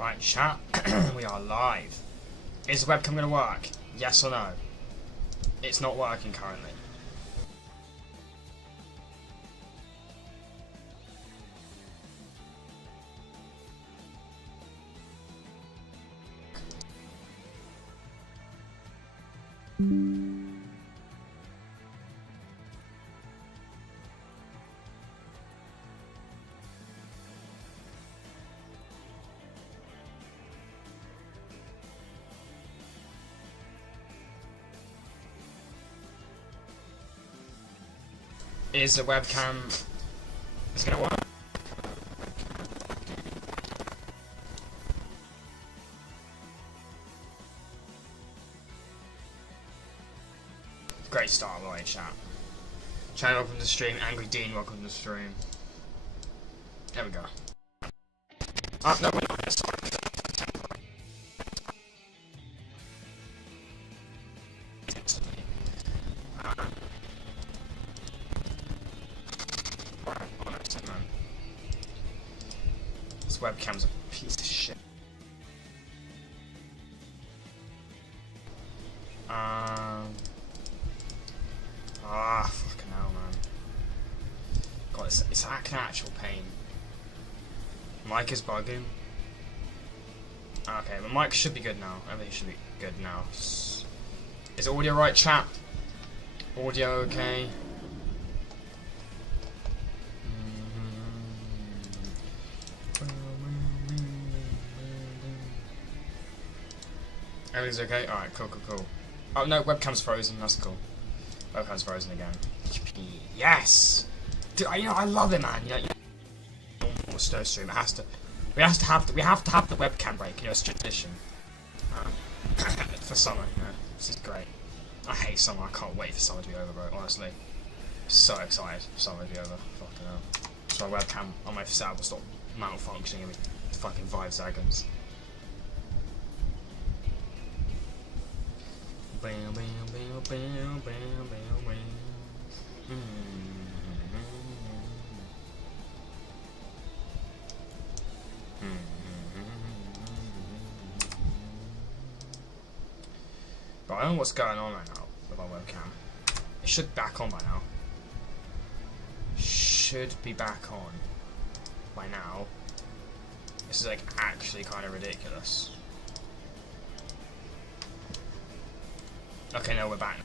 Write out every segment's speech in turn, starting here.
Alright, chat. We are live. Is the webcam going to work? Yes or no? It's not working currently. Is the webcam is gonna work? Great start, right, chat. Channel, welcome to the stream. Angry Dean, welcome to the stream. There we go. No, we're not gonna start. This webcam's a piece of shit. Fucking hell, man. God, it's an actual pain. Mic is bugging. Okay, the mic should be good now. Everything should be good now. Is audio right, chat? Audio okay? Everything's okay? Alright, cool. Oh no, webcam's frozen, that's cool. Webcam's frozen again. Yes! Dude, I love it, man. Normal Stow stream, we have to have the webcam break, it's tradition. For summer, this is great. I hate summer, I can't wait for summer to be over, bro, honestly. So excited for summer to be over, fucking hell. So my webcam on my setup will stop malfunctioning in fucking 5 seconds. But I don't know what's going on right now with my webcam. It should be back on by now. Should be back on by now. This is like actually kind of ridiculous. Okay, no, we're back.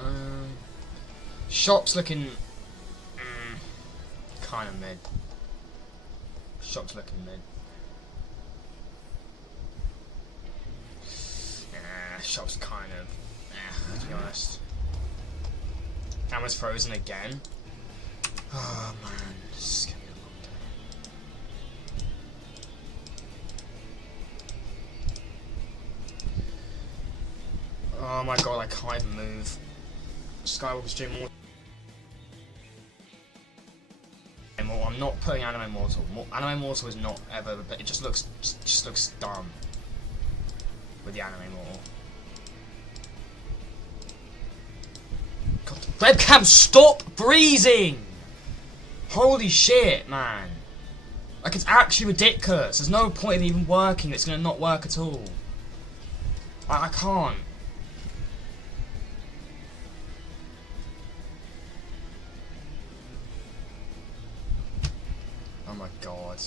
Alright, shop's looking kind of mid. Shop's looking mid. Shop's kind of, to be honest. Camera's frozen again. Oh man, this is gonna be a long day. Oh my god, I can't even move. Skywalker stream more. I'm not putting Anime Mortal. Anime Mortal is not ever, but it just looks dumb with the Anime Mortal. God, the webcam, stop breezing! Holy shit, man. Like, it's actually ridiculous. There's no point in even working. It's gonna not work at all. I can't. Oh my god.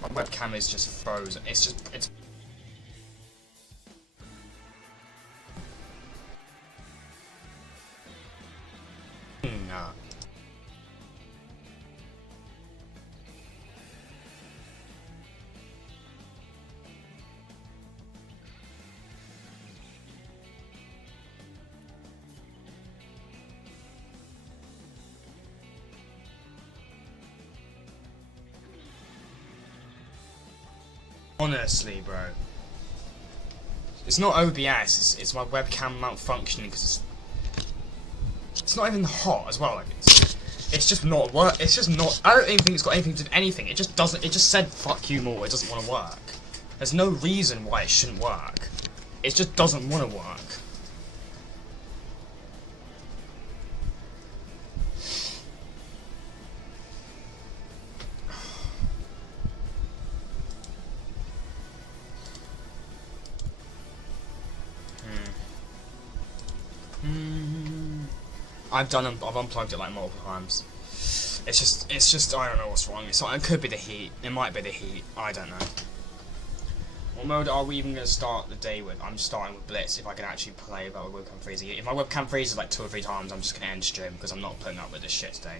My webcam is just frozen. It's nah. Honestly, bro. It's not OBS, it's my webcam malfunctioning because it's not even hot as well. Like It's just not work. It's just not. I don't even think it's got anything to do with anything. It just doesn't. It just said fuck you more. It doesn't want to work. There's no reason why it shouldn't work. It just doesn't want to work. I've unplugged it like multiple times. It's just, I don't know what's wrong. It could be the heat. It might be the heat. I don't know. What mode are we even going to start the day with? I'm starting with Blitz if I can actually play without my webcam freezing. If my webcam freezes like 2 or 3 times, I'm just going to end stream because I'm not putting up with this shit today.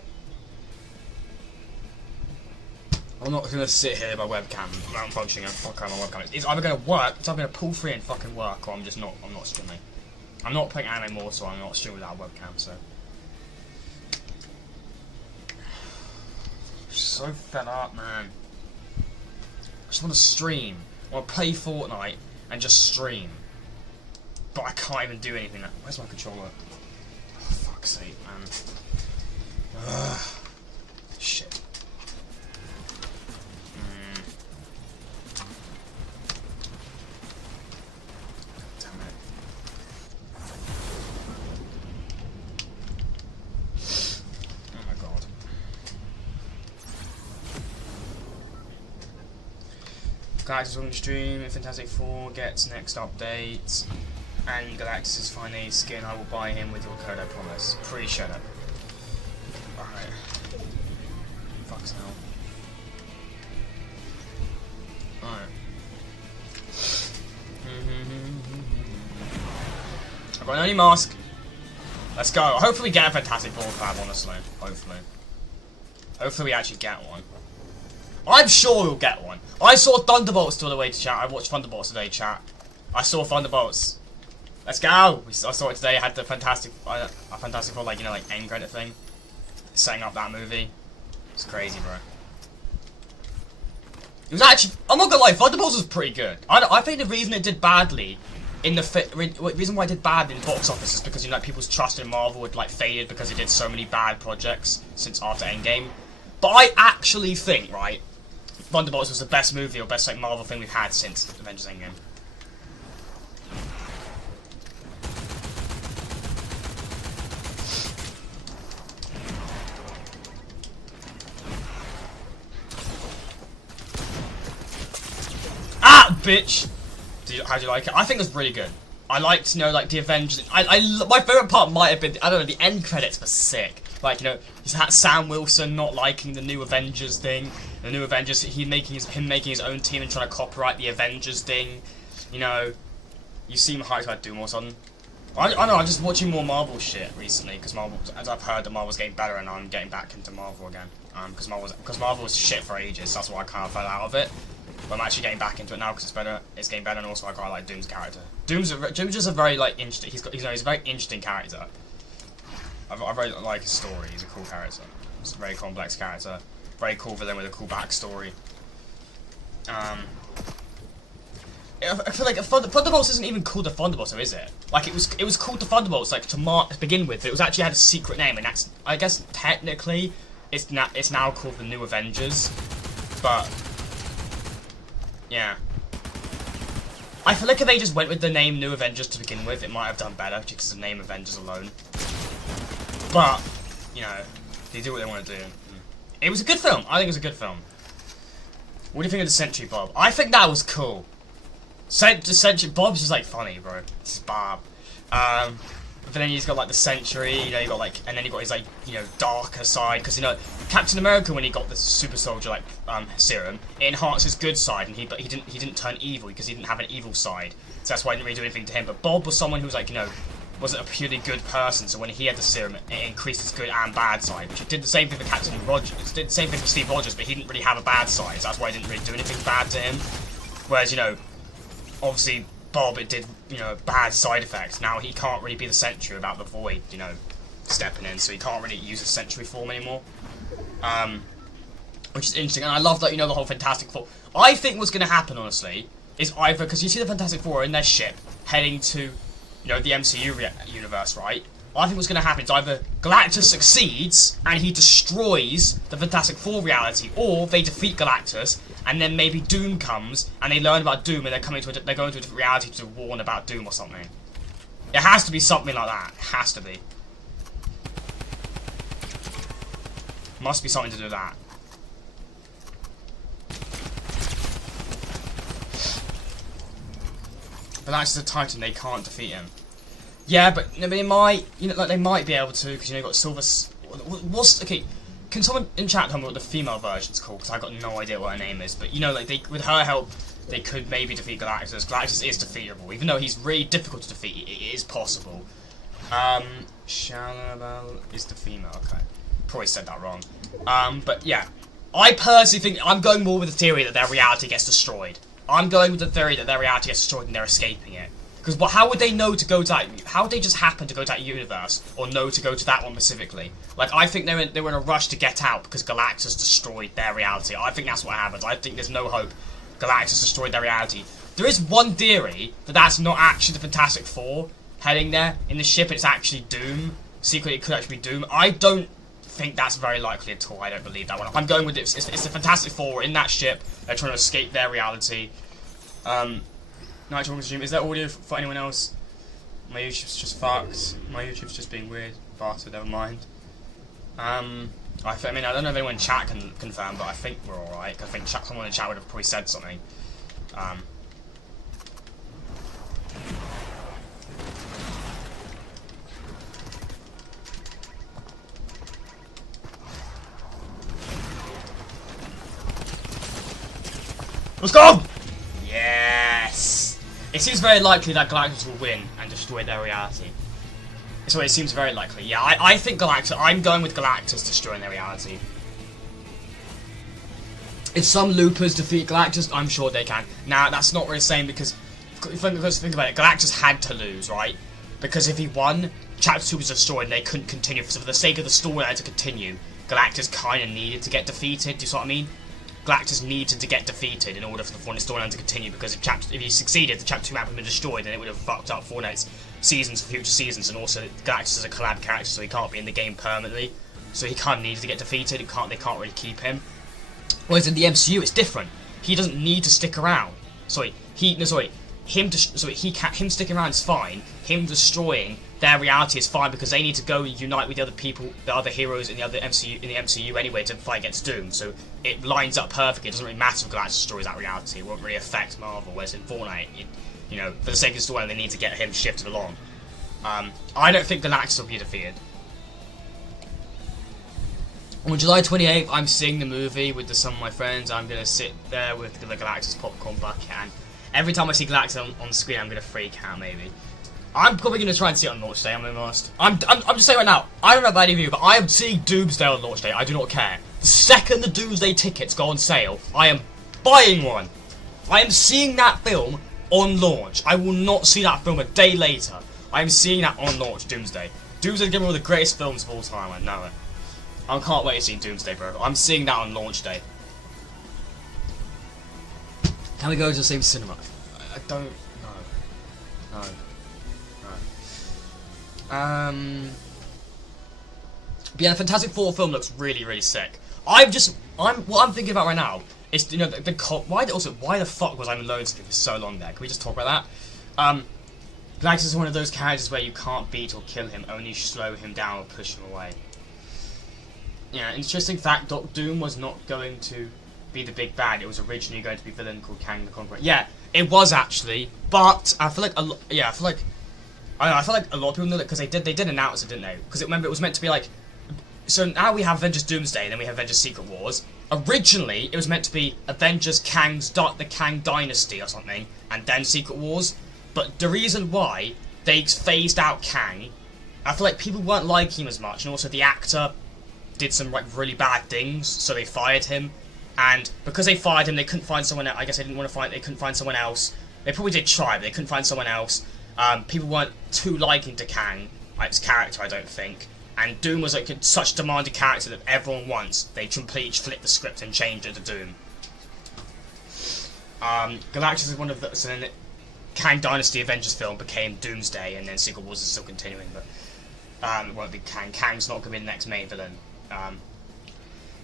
I'm not going to sit here with my webcam malfunctioning and fuck out my webcam. It's either going to work, it's either going to pull free and fucking work, or I'm not streaming. I'm not playing anime more, so I'm not streaming without a webcam, so. So fed up, man. I just want to stream. I want to play Fortnite and just stream. But I can't even do anything. Where's my controller? Oh, fuck's sake, man. Ugh. Shit. Damn it. Oh my god. Galactus on the stream, if Fantastic Four gets next update, and Galactus is finally a skin, I will buy him with your code, I promise. Appreciate it. Alright. Fuck's hell. Alright. I've got an only mask. Let's go. Hopefully we get a Fantastic Four fab, honestly. Hopefully. Hopefully we actually get one. I'm sure we'll get one. I saw Thunderbolts the other way to chat. I watched Thunderbolts today, chat. I saw Thunderbolts. Let's go. I saw it today. I had the Fantastic Four, like, you know, like end credit thing, setting up that movie. It's crazy, bro. It was actually, I'm not gonna lie, Thunderbolts was pretty good. I think the reason it did badly in the reason why it did bad in the box office is because, you know, like, people's trust in Marvel had like faded because it did so many bad projects since after Endgame. But I actually think, right, Thunderbolts was the best movie or best like Marvel thing we've had since Avengers Endgame. Ah, bitch! How do you like it? I think it was really good. I liked, you know, like the Avengers. My favorite part might have been, I don't know, the end credits were sick. Like, you know, you had Sam Wilson not liking the new Avengers thing. The new Avengers, him making his own team and trying to copyright the Avengers thing. You know, you seem hyped about Doom or something. I don't know, I'm just watching more Marvel shit recently because Marvel, as I've heard, that Marvel's getting better and I'm getting back into Marvel again. Because Marvel was shit for ages, so that's why I kind of fell out of it. But I'm actually getting back into it now because it's better. It's getting better, and also I quite like Doom's character. Doom's just a very like interesting. He's a very interesting character. I very like his story. He's a cool character. He's a very complex character. Very cool villain with a cool backstory. I feel like Thunderbolts isn't even called the Thunderbolts, is it? Like it was called the Thunderbolts like to begin with. But it was actually had a secret name, and that's, I guess technically it's now called the New Avengers. But yeah, I feel like if they just went with the name New Avengers to begin with, it might have done better just the name Avengers alone. But you know, they do what they want to do. It was a good film. I think it was a good film. What do you think of the Sentry Bob? I think that was cool. The Sentry Bob's just like funny, bro. It's Bob. But then he's got like the Sentry, you know, you got like, and then he got his like, you know, darker side, because you know, Captain America, when he got the super soldier like serum, it enhanced his good side, and he didn't turn evil because he didn't have an evil side, so that's why I didn't really do anything to him. But Bob was someone who was like, you know, wasn't a purely good person, so when he had the serum, it increased his good and bad side, which it did the same thing for Captain Rogers. It did the same thing for Steve Rogers, but he didn't really have a bad side, so that's why I didn't really do anything bad to him. Whereas, you know, obviously Bob, it did, you know, bad side effects. Now he can't really be the Sentry without the Void, you know, stepping in, so he can't really use a Sentry form anymore. Which is interesting, and I love that, you know, the whole Fantastic Four. I think what's going to happen, honestly, is either, because you see the Fantastic Four in their ship heading to, you know, the MCU universe, right? I think what's going to happen is either Galactus succeeds and he destroys the Fantastic Four reality, or they defeat Galactus and then maybe Doom comes and they learn about Doom and they're going to a different reality to warn about Doom or something. It has to be something like that. It has to be. Must be something to do with that. Galactus is a Titan. They can't defeat him. Yeah, but they might. Like they might be able to because you got Silver. What's okay? Can someone in chat tell me what the female version's called? Because I got no idea what her name is. But like with her help, they could maybe defeat Galactus. Galactus is defeatable, even though he's really difficult to defeat. It is possible. Shalabal is the female. Okay, probably said that wrong. But yeah, I personally think I'm going more with the theory that their reality gets destroyed. I'm going with the theory that their reality gets destroyed and they're escaping it. Because how would they know to go to that? How would they just happen to go to that universe, or know to go to that one specifically? Like, I think they were in a rush to get out because Galactus destroyed their reality. I think that's what happens. I think there's no hope. Galactus destroyed their reality. There is one theory that that's not actually the Fantastic Four heading there in the ship. It's actually Doom. Secretly, it could actually be Doom. I don't think that's very likely at all. I don't believe that one. I'm going with it. It's the Fantastic Four in that ship. They're trying to escape their reality. Nitro Stream, is there audio for anyone else? My YouTube's just fucked. My YouTube's just being weird, bastard, never mind. I mean, I don't know if anyone in chat can confirm, but I think we're alright. I think someone in chat would have probably said something. Let's go! Yes! It seems very likely that Galactus will win and destroy their reality. So it seems very likely. Yeah, I think Galactus... I'm going with Galactus destroying their reality. If some loopers defeat Galactus, I'm sure they can. Now, that's not really the same because... If you think about it, Galactus had to lose, right? Because if he won, Chapter 2 was destroyed and they couldn't continue. So for the sake of the storyline to continue, Galactus kind of needed to get defeated. Do you see what I mean? Galactus needed to get defeated in order for the Fortnite storyline to continue, because if he succeeded, the Chapter 2 map would have been destroyed and it would have fucked up Fortnite's seasons for future seasons, and also Galactus is a collab character, so he can't be in the game permanently. So he kind of needs to get defeated, they can't really keep him. Whereas in the MCU, it's different. He doesn't need to stick around. Him sticking around is fine. Him destroying their reality is fine because they need to go and unite with the other people, the other heroes in the MCU anyway to fight against Doom. So it lines up perfectly. It doesn't really matter if Galactus destroys that reality. It won't really affect Marvel. Whereas in Fortnite, for the sake of the story, they need to get him shifted along. I don't think Galactus will be defeated. On July 28th, I'm seeing the movie with some of my friends. I'm gonna sit there with the Galactus popcorn bucket, and every time I see Galactus on screen, I'm gonna freak out. Maybe. I'm probably going to try and see it on launch day, I'm going to be honest. I'm just saying right now, I don't know about any of you, but I am seeing Doomsday on launch day. I do not care. The second the Doomsday tickets go on sale, I am buying one. I am seeing that film on launch. I will not see that film a day later. I am seeing that on launch, Doomsday. Doomsday is going to be one of the greatest films of all time, I know it. I can't wait to see Doomsday, bro. I'm seeing that on launch day. Can we go to the same cinema? I don't know. No. But yeah, the Fantastic Four film looks really, really sick. What I'm thinking about right now is, why the fuck was I in loading screen for so long there? Can we just talk about that? Galactus is one of those characters where you can't beat or kill him, only slow him down or push him away. Yeah, interesting fact, Doc Doom was not going to be the big bad. It was originally going to be a villain called Kang the Conqueror. Yeah, it was actually, but I feel like a lot of people know that because they did announce it, didn't they? Because remember, it was meant to be like, so now we have Avengers Doomsday, and then we have Avengers Secret Wars. Originally, it was meant to be Avengers the Kang Dynasty or something, and then Secret Wars. But the reason why they phased out Kang, I feel like people weren't liking him as much, and also the actor did some really bad things, so they fired him. And because they fired him, they couldn't find someone else. I guess they couldn't find someone else. They probably did try, but they couldn't find someone else. People weren't too liking to Kang, his character, I don't think. And Doom was like such a demanding character that everyone wants. They completely flipped the script and changed it to Doom. Galactus is one of the... So then Kang Dynasty Avengers film became Doomsday, and then Secret Wars is still continuing. But It won't be Kang. Kang's not going to be the next main villain.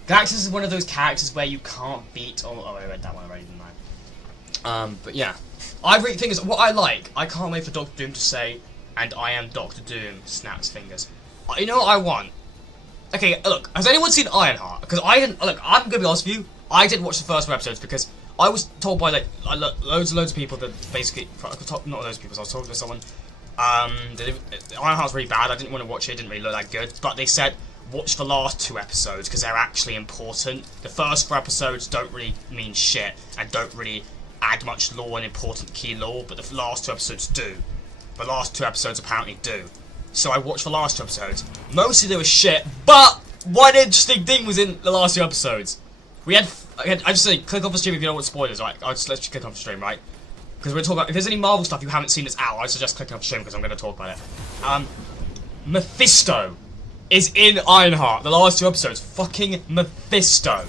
Galactus is one of those characters where you can't beat. Oh, I read that one already, didn't I? But yeah, I really think is what I like. I can't wait for Doctor Doom to say, "And I am Doctor Doom." Snaps fingers. You know what I want? Okay, look. Has anyone seen Ironheart? Because I didn't. Look, I'm gonna be honest with you. I didn't watch the first 4 episodes because I was told by like loads and loads of people that basically not those people. I was told by someone. Ironheart's really bad. I didn't want to watch it. It didn't really look that good. But they said watch the last 2 episodes because they're actually important. The first 4 episodes don't really mean shit and don't really add much lore and important key lore. But the last 2 episodes do. The last 2 episodes apparently do. So I watched the last 2 episodes. Mostly they were shit, but one interesting thing was in the last 2 episodes. I just say click off the stream if you don't want spoilers, right? Let's just click off the stream, right? Because we're talking about if there's any Marvel stuff you haven't seen that's out, I suggest clicking off the stream because I'm going to talk about it. Mephisto is in Ironheart. The last 2 episodes, fucking Mephisto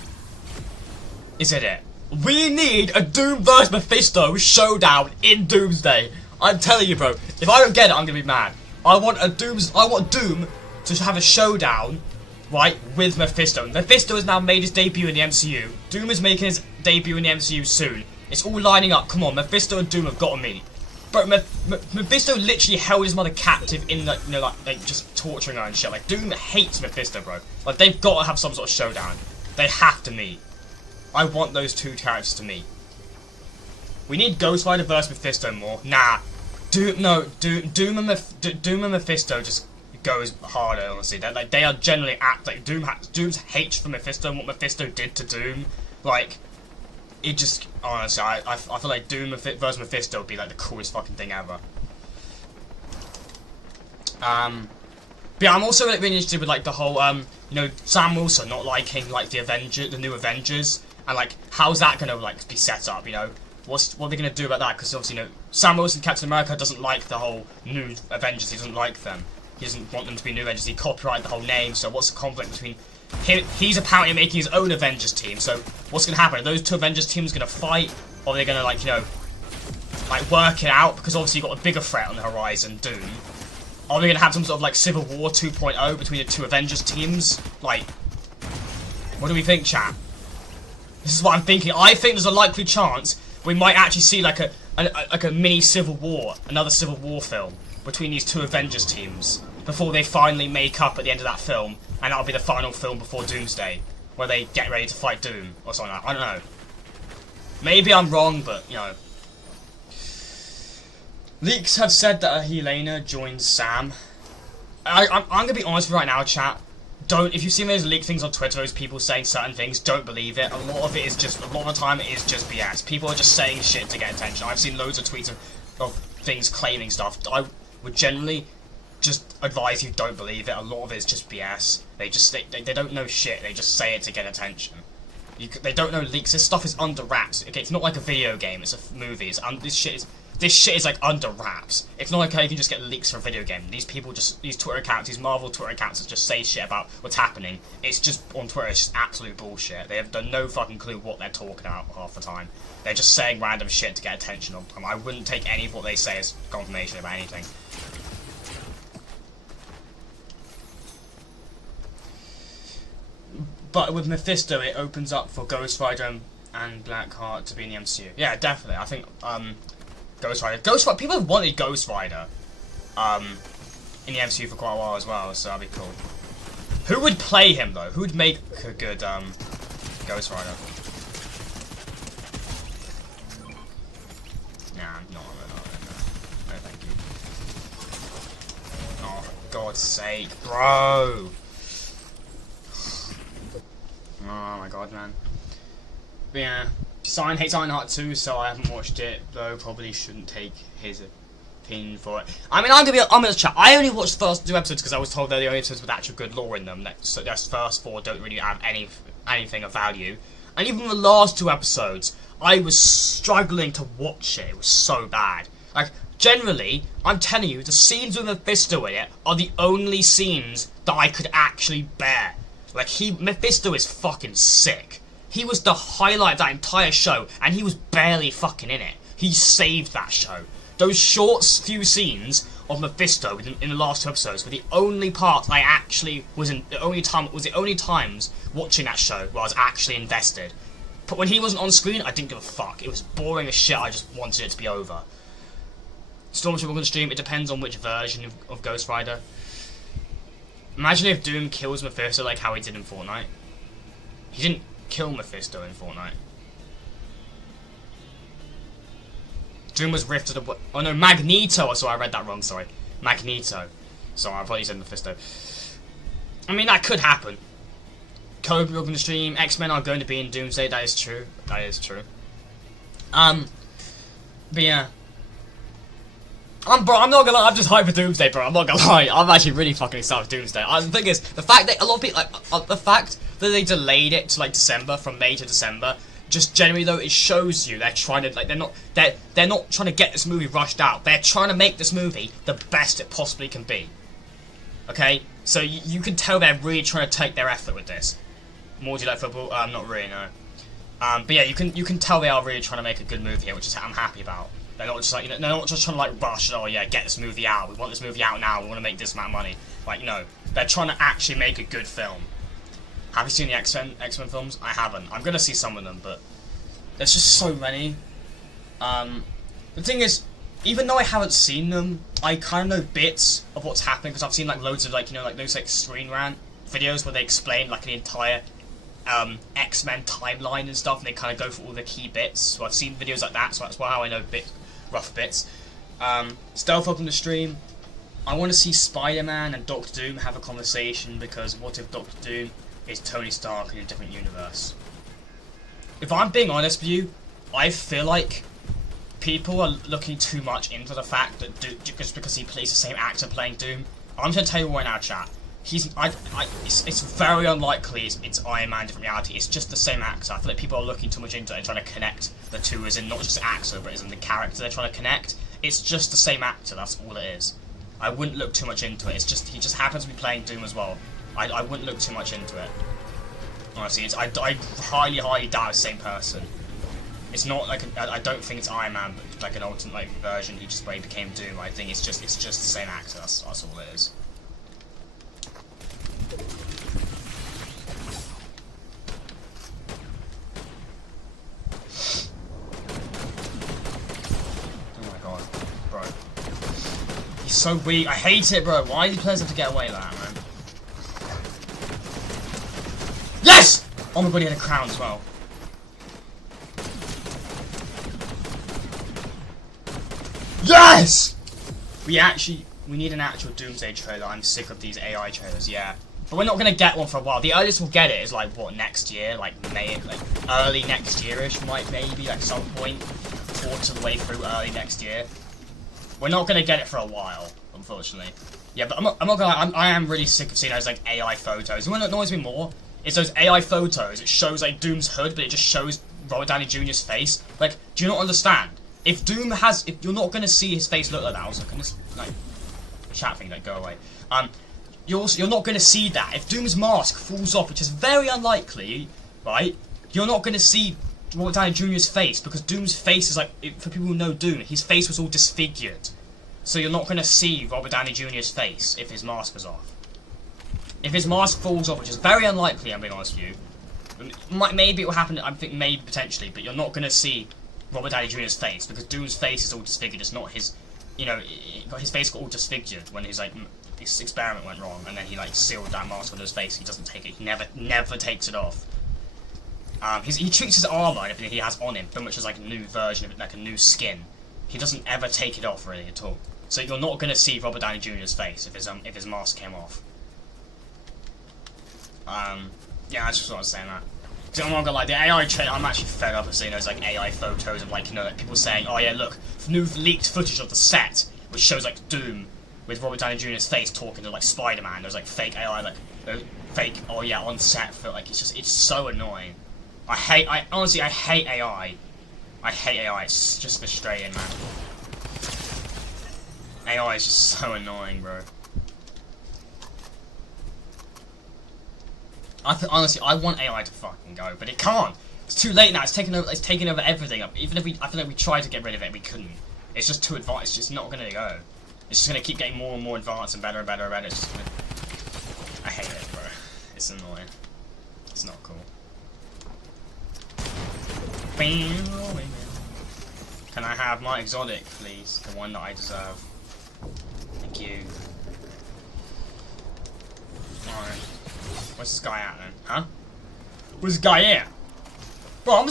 is in it. We need a Doom vs Mephisto showdown in Doomsday. I'm telling you, bro. If I don't get it, I'm gonna be mad. I want Doom to have a showdown, right, with Mephisto. Mephisto has now made his debut in the MCU. Doom is making his debut in the MCU soon. It's all lining up. Come on, Mephisto and Doom have got to meet. Bro, Mephisto literally held his mother captive in the, like just torturing her and shit. Like, Doom hates Mephisto, bro. Like, they've got to have some sort of showdown. They have to meet. I want those 2 characters to meet. We need Ghost Rider versus Mephisto more. Nah. Doom and Mephisto just goes harder, honestly. They are generally Doom's hate for Mephisto and what Mephisto did to Doom. Like, it just, honestly, I feel like Doom versus Mephisto would be like the coolest fucking thing ever. But yeah, I'm also really interested with like the whole, Sam Wilson not liking like the new Avengers, and like how's that gonna like be set up, what are they gonna do about that? Because obviously, Sam Wilson, Captain America, doesn't like the whole new Avengers. He doesn't like them. He doesn't want them to be new Avengers. He copyrighted the whole name. So what's the conflict between him? He's apparently making his own Avengers team. So what's gonna happen? Are those 2 Avengers teams gonna fight, or are they gonna like work it out? Because obviously you've got a bigger threat on the horizon, Doom. Are we gonna have some sort of like Civil War 2.0 between the 2 Avengers teams? Like, what do we think, chat? This is what I'm thinking. I think there's a likely chance we might actually see like a mini Civil War, another Civil War film between these 2 Avengers teams before they finally make up at the end of that film, and that'll be the final film before Doomsday, where they get ready to fight Doom or something like that. I don't know. Maybe I'm wrong, but Leaks have said that Helena joins Sam. I'm gonna be honest with you right now, chat. If you see those leaked things on Twitter, those people saying certain things, don't believe it. A lot of the time it is just BS. People are just saying shit to get attention. I've seen loads of tweets of things claiming stuff. I would generally just advise you don't believe it. A lot of it is just BS. They don't know shit. They just say it to get attention. They don't know leaks. This stuff is under wraps. Okay, it's not like a video game. It's a movie. This shit is like under wraps. It's not like you can just get leaks for a video game. These Twitter accounts, these Marvel Twitter accounts that just say shit about what's happening. It's just, on Twitter, it's just absolute bullshit. They have done no fucking clue what they're talking about half the time. They're just saying random shit to get attention all the time. I wouldn't take any of what they say as confirmation about anything. But with Mephisto, it opens up for Ghost Rider and Blackheart to be in the MCU. Yeah, definitely. I think, Ghost Rider. People have wanted Ghost Rider in the MCU for quite a while as well, so that'd be cool. Who would play him though? Who would make a good Ghost Rider? Nah, no, thank you. Oh, for God's sake, bro! Oh my god, man. But yeah. Sign hates Ironheart 2, so I haven't watched it, though probably shouldn't take his opinion for it. I mean, I'm gonna chat. I only watched the first 2 episodes because I was told they're the only episodes with actual good lore in them. So their first 4 don't really have anything of value. And even the last 2 episodes, I was struggling to watch it. It was so bad. Like, generally, I'm telling you, the scenes with Mephisto in it are the only scenes that I could actually bear. Like, Mephisto is fucking sick. He was the highlight of that entire show, and he was barely fucking in it. He saved that show. Those short few scenes of Mephisto in the last 2 episodes were the only part I actually was in. The only times watching that show where I was actually invested. But when he wasn't on screen, I didn't give a fuck. It was boring as shit. I just wanted it to be over. Stormtrooper on the stream. It depends on which version of Ghost Rider. Imagine if Doom kills Mephisto like how he did in Fortnite. He didn't kill Mephisto in Fortnite. Doom was rifted away. Oh no, Magneto. Sorry, I read that wrong. Sorry, Magneto. Sorry, I thought you said Mephisto. I mean, that could happen. Kobe on the stream. X-Men are going to be in Doomsday. That is true. That is true. But yeah. Bro, I'm not gonna lie. I'm just hyped for Doomsday, bro. I'm not gonna lie. I'm actually really fucking excited for Doomsday. The thing is, the fact that a lot of people the fact that they delayed it to like December, from May to December. Just generally though, it shows you they're trying to like they're not trying to get this movie rushed out. They're trying to make this movie the best it possibly can be. Okay, so you can tell they're really trying to take their effort with this. More do you like football? Not really, no. But yeah, you can tell they are really trying to make a good movie here, which is I'm happy about. They're not just like they're not just trying to like rush. Oh yeah, get this movie out. We want this movie out now. We want to make this amount of money. Like they're trying to actually make a good film. Have you seen the X-Men films? I haven't. I'm gonna see some of them, but there's just so many. The thing is, even though I haven't seen them, I kind of know bits of what's happening because I've seen like loads of like those like screen rant videos where they explain like an entire X-Men timeline and stuff, and they kind of go for all the key bits. So I've seen videos like that, so that's how I know rough bits. Stealth up on the stream. I want to see Spider-Man and Doctor Doom have a conversation because what if Doctor Doom is Tony Stark in a different universe? If I'm being honest with you, I feel like people are looking too much into the fact that just because he plays the same actor playing Doom. I'm just gonna tell you right now, chat. It's very unlikely it's Iron Man different reality. It's just the same actor. I feel like people are looking too much into it and trying to connect the two, as in not just the actor, but as in the character they're trying to connect. It's just the same actor. That's all it is. I wouldn't look too much into it. It's just he just happens to be playing Doom as well. I wouldn't look too much into it. Honestly, I highly doubt it's the same person. It's not like I don't think it's Iron Man, but like an alternate like version. He just became Doom. I think it's just the same actor. That's all it is. Oh my god, bro. He's so weak. I hate it, bro. Why do these players have to get away like that, man? Yes! Oh my god, he had a crown as well. Yes! We need an actual Doomsday trailer. I'm sick of these AI trailers, yeah. But we're not gonna get one for a while. The earliest we'll get it is like what, next year? Like May, like early next year-ish, maybe like some point, quarter of the way through early next year. We're not gonna get it for a while, unfortunately. Yeah, but I'm not gonna lie, I am really sick of seeing those like AI photos. You know what annoys me more? It's those AI photos. It shows like Doom's hood, but it just shows Robert Downey Jr.'s face. Like, do you not understand? If you're not gonna see his face look like that, I was like, chat thing, like, go away. You're not gonna see that. If Doom's mask falls off, which is very unlikely, right? You're not gonna see Robert Downey Jr.'s face because Doom's face is like, for people who know Doom, his face was all disfigured. So you're not gonna see Robert Downey Jr.'s face if his mask was off. If his mask falls off, which is very unlikely, I'm being honest with you, maybe it will happen. I think maybe potentially, but you're not gonna see Robert Downey Jr.'s face because Doom's face is all disfigured. It's not his, his face got all disfigured when his experiment went wrong, and then he like sealed that mask on his face. He doesn't take it. He never takes it off. He treats his armor and everything he has on him very much as like a new version of it, like a new skin. He doesn't ever take it off really at all. So you're not gonna see Robert Downey Jr.'s face if his mask came off. Yeah, that's just what I was saying that. I'm not gonna lie, the AI trailer, I'm actually fed up of seeing those like AI photos of like, like people saying, oh yeah, look, new leaked footage of the set, which shows like Doom with Robert Downey Jr.'s face talking to like Spider-Man. There's like fake AI, like fake, oh yeah, on set for like, it's so annoying. Honestly, I hate AI. I hate AI, it's just frustrating, man. AI is just so annoying, bro. Honestly, I want AI to fucking go, but it can't. It's too late now. It's taken over everything. Even if I feel like we tried to get rid of it, we couldn't. It's just too advanced. It's just not gonna go. It's just gonna keep getting more and more advanced and better and better and better. It's just gonna... I hate it, bro. It's annoying. It's not cool. Can I have my exotic, please? The one that I deserve. Thank you. Alright. Where's this guy at then? Huh? Where's this guy here? Bro,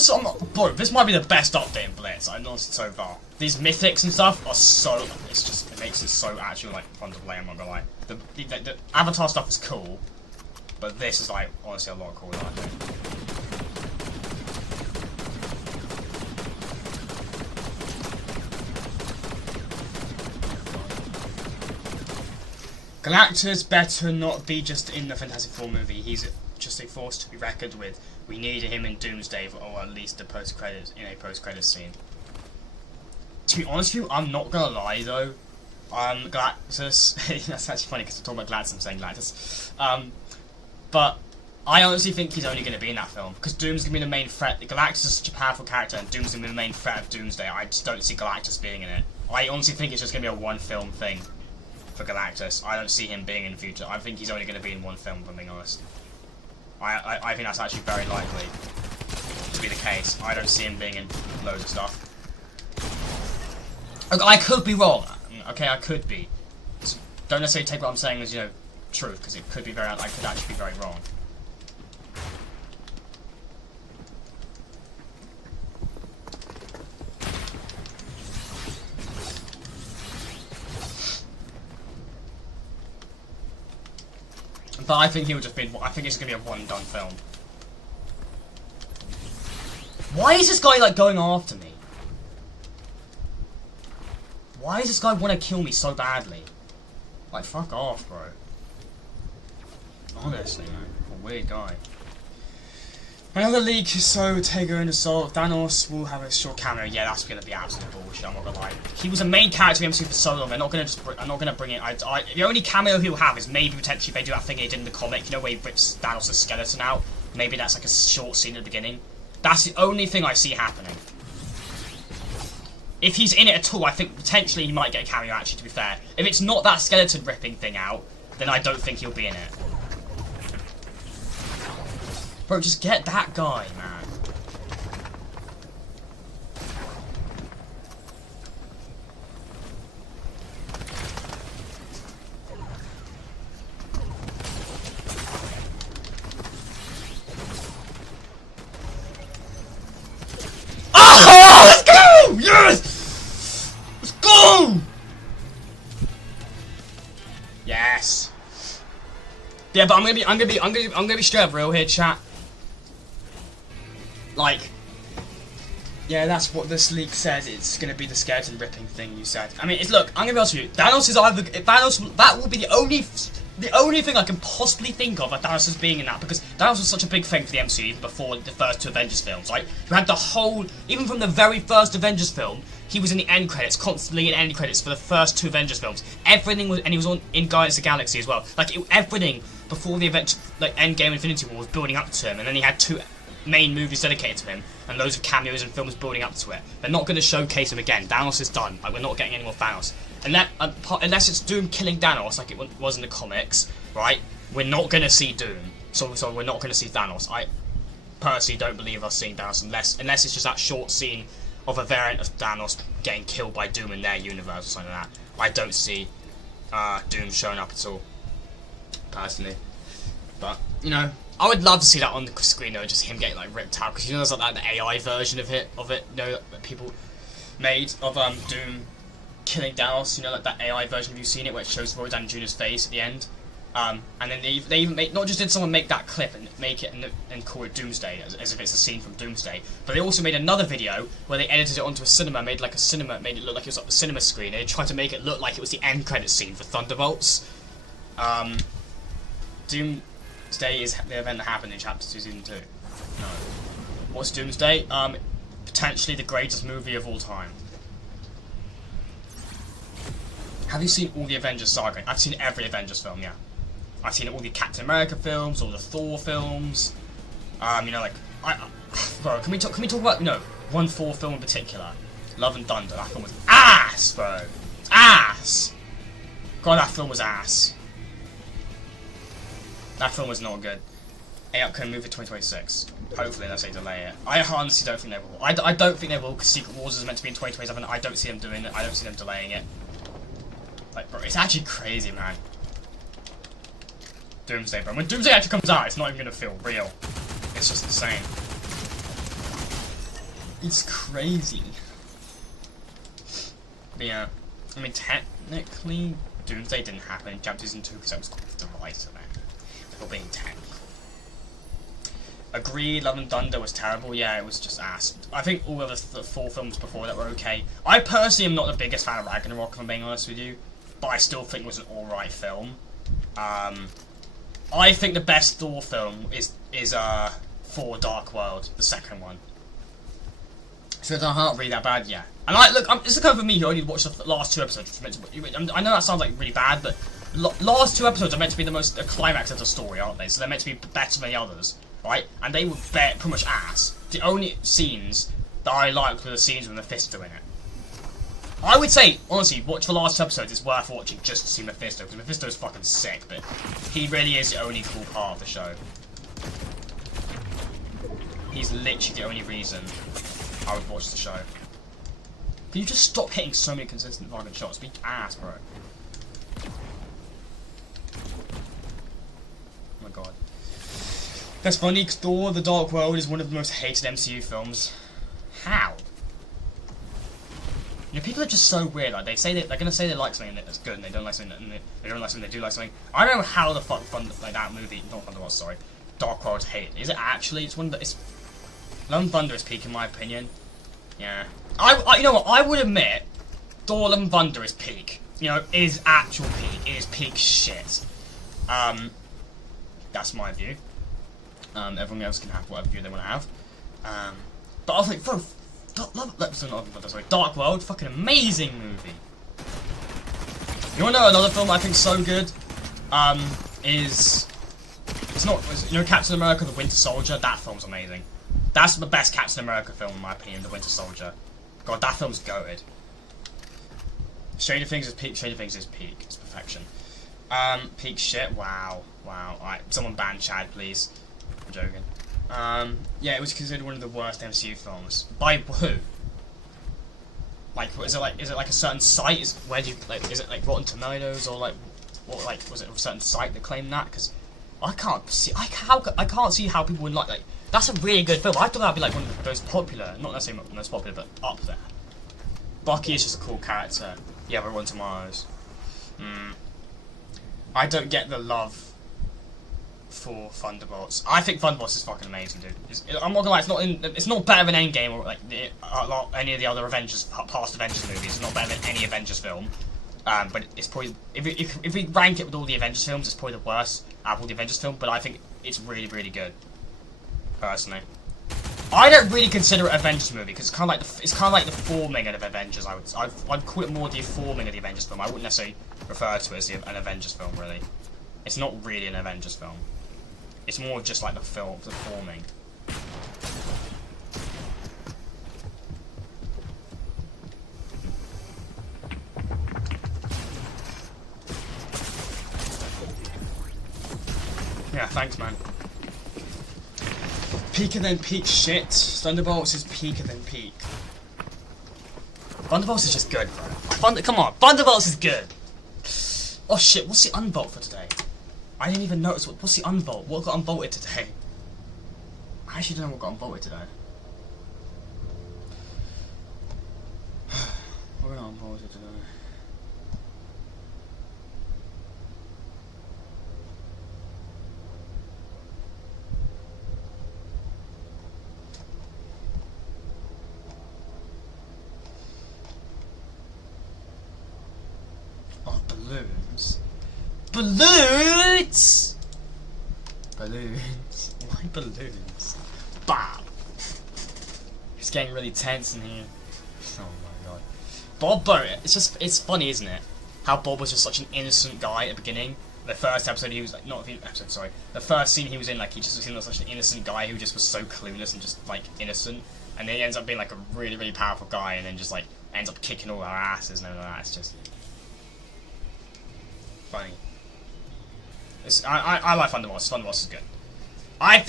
bro, this might be the best update in Blitz I've noticed so far. These mythics and stuff are so... it makes it so actually, like, fun to play, I'm not gonna lie. The Avatar stuff is cool, but this is, like, honestly a lot cooler, I think. Galactus better not be just in the Fantastic Four movie. He's just a force to be reckoned with. We needed him in Doomsday, or at least in a post-credits scene. To be honest with you, I'm not gonna lie though. Galactus. That's actually funny because I'm talking about Galactus. I'm saying Galactus. But I honestly think he's only gonna be in that film because Doom's gonna be the main threat. Galactus is such a powerful character, and Doom's gonna be the main threat of Doomsday. I just don't see Galactus being in it. I honestly think it's just gonna be a one-film thing for Galactus. I don't see him being in the future. I think he's only going to be in one film, if I'm being honest. I think that's actually very likely to be the case. I don't see him being in loads of stuff. I could be wrong. Okay, I could be. So don't necessarily take what I'm saying as, you know, truth, because it could be very... I could actually be very wrong. But I think he would just be... I think it's going to be a one-done film. Why is this guy, like, going after me? Why does this guy want to kill me so badly? Like, fuck off, bro. Honestly, man. A weird guy. Another leak is so Tega and Assault. Thanos will have a short cameo. Yeah, that's gonna be absolute bullshit. I'm not gonna lie. He was a main character in the MCU for so long. They're not gonna just. I'm not gonna bring it. The only cameo he'll have is maybe potentially if they do that thing they did in the comic. You know where he rips Thanos' skeleton out. Maybe that's like a short scene at the beginning. That's the only thing I see happening. If he's in it at all, I think potentially he might get a cameo. Actually, to be fair, if it's not that skeleton ripping thing out, then I don't think he'll be in it. Bro, just get that guy, man. Oh, let's go! Yes! Let's go! Yes. Yeah, but I'm gonna be straight up real here, chat. Like, yeah, that's what this leak says. It's gonna be the skeleton ripping thing you said. I mean, look, I'm gonna be honest with you. Thanos is either that will be the only thing I can possibly think of Thanos as being in that, because Thanos was such a big thing for the MCU before the first two Avengers films. Like, you had the whole, even from the very first Avengers film, he was in the end credits, constantly in end credits for the first two Avengers films. Everything was, and he was in Guardians of the Galaxy as well. Like, everything before the event, like Endgame, Infinity War was building up to him, and then he had two main movies dedicated to him, and loads of cameos and films building up to it. They're not going to showcase him again. Thanos is done. Like, we're not getting any more Thanos. Unless it's Doom killing Thanos, like it was in the comics, right? We're not going to see Doom. So we're not going to see Thanos. I personally don't believe us seeing Thanos unless it's just that short scene of a variant of Thanos getting killed by Doom in their universe or something like that. I don't see Doom showing up at all, personally. But, you know, I would love to see that on the screen though, just him getting like ripped out, because you know there's like the AI version of it, you know, that people made of Doom killing Thanos, you know, like that AI version. Have you seen it where it shows Robert Downey Jr.'s face at the end? And then they even make, not just did someone make that clip and make it and call it Doomsday as if it's a scene from Doomsday, but they also made another video where they edited it onto a cinema, made it look like it was like a cinema screen, and they tried to make it look like it was the end credit scene for Thunderbolts. Doomsday is the event that happened in Chapter 2, Season 2. No. What's Doomsday? Potentially the greatest movie of all time. Have you seen all the Avengers saga? I've seen every Avengers film, yeah. I've seen all the Captain America films, all the Thor films. You know, like, bro, can we talk about, you know, one Thor film in particular? Love and Thunder. That film was ass, bro. Ass. God, that film was ass. That film was not good. A upcoming movie 2026. Hopefully, unless they delay it. I honestly don't think they will. I don't think they will, because Secret Wars is meant to be in 2027. I don't see them doing it. I don't see them delaying it. Like, bro, it's actually crazy, man. Doomsday, bro. When Doomsday actually comes out, it's not even gonna feel real. It's just insane. It's crazy. But yeah, I mean, technically, Doomsday didn't happen in Chapter Season 2 because that was the writer there. For being technical. Agreed, Love and Thunder was terrible. Yeah, it was just ass. I think all of the 4 films before that were okay. I personally am not the biggest fan of Ragnarok, if I'm being honest with you, but I still think it was an alright film. I think the best Thor film is Thor Dark World, the second one. So I can't read that bad, yeah. And look, it's kind of for me who only watched the last 2 episodes. I know that sounds like really bad, but last 2 episodes are meant to be the climax of the story, aren't they? So they're meant to be better than the others, right? And they were pretty much ass. The only scenes that I liked were the scenes with Mephisto in it. I would say, honestly, watch the last 2 episodes. It's worth watching just to see Mephisto, because Mephisto's fucking sick, but he really is the only cool part of the show. He's literally the only reason I would watch the show. Can you just stop hitting so many consistent fucking shots? Be ass, bro. Oh my god. That's funny, because Thor: The Dark World is one of the most hated MCU films. How? You know, people are just so weird. Like, they're gonna say they like something that's good, and they don't like something, and they don't like something, they do like something. I don't know how the fuck that movie, not Thunderbolt, sorry, Dark World's hated. Is it actually? It's one that it's. Love and Thunder is peak in my opinion. Yeah. You know what? I would admit, Thor: Love and Thunder is peak. You know, it is actual peak. It is peak shit. That's my view. Everyone else can have whatever view they want to have. But I was like, bro, Dark World, fucking amazing movie. You wanna know another film I think so good? Captain America: The Winter Soldier. That film's amazing. That's the best Captain America film in my opinion, The Winter Soldier. God, that film's goated. Stranger Things is peak. Stranger Things is peak. It's perfection. Peak shit. Wow. Alright, someone ban Chad, please. I'm joking. Yeah, it was considered one of the worst MCU films. By who? Like, is it like a certain site? Is it like Rotten Tomatoes or was it a certain site that claimed that? Because I can't see how people would like. That's a really good film. I thought that'd be like one of the most popular, not necessarily most popular, but up there. Bucky is just a cool character. Yeah, but Rotten Tomatoes. I don't get the love for Thunderbolts. I think Thunderbolts is fucking amazing, dude. I'm not gonna lie, it's not better than Endgame or like any of the other past Avengers movies. It's not better than any Avengers film. But it's probably if we rank it with all the Avengers films, it's probably the worst out of all the Avengers films. But I think it's really, really good. Personally, I don't really consider it an Avengers movie because it's kind of like the forming of Avengers. I'd call it more the forming of the Avengers film. I wouldn't necessarily refer to it as an Avengers film. Really, it's not really an Avengers film. It's more just like the forming. Yeah, thanks, man. Peaker than peak shit. Thunderbolts is peaker than peak. Thunderbolts is just good, bro. Come on, Thunderbolts is good. Oh shit, what's the unbolt for today? I didn't even notice what's the unbolt. What got unbolted today? I actually don't know what got unbolted today. What got unbolted today? Oh, balloons. Balloons! Balloons. Why balloons? Bam! It's getting really tense in here. Oh my god. Bob, it's funny, isn't it? How Bob was just such an innocent guy at the beginning. The first episode he was like, the first scene he was in, like, he just seemed like such an innocent guy who just was so clueless and just, like, innocent. And then he ends up being, like, a really, really powerful guy and then just, like, ends up kicking all our asses and all that. It's just... funny. I like Thunderbolts. Thunderbolts is good. I